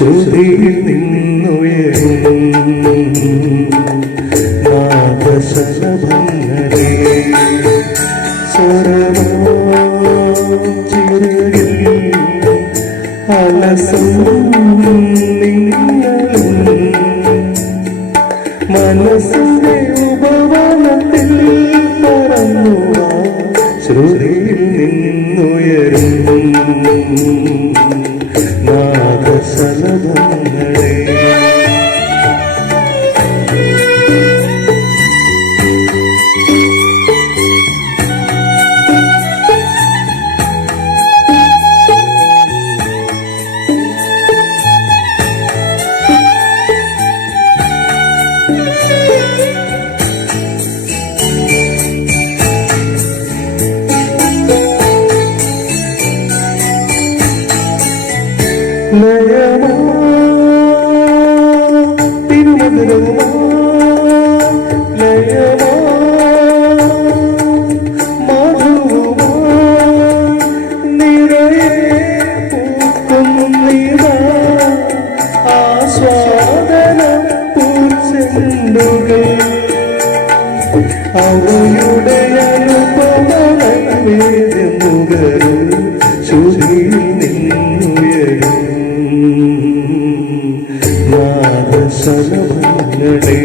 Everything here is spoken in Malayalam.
ശ്രുതിയിൽ നിന്നുയരും നാദശലഭങ്ങളെ സ്വരമാചിറകിൽ അലസം നിങ്ങളും മനസ്സിന്റെ ഉപവനത്തിൽ പറന്നുവ ശ്രുതിയിൽ നിന്നുയരും നാദശലഭങ്ങളെ ലയമാ തിരുമധുരമാ ലയമാ മധുരമാ നിറയെ പൂക്കുന്നിതാ ആസ്വാദന പൂച്ചെണ്ടുകൾ അവയുടെ അനുപമവേദ്യമുകരും ശ്രുതിയിൽ നിന്നുയരും നാദശലഭങ്ങളെ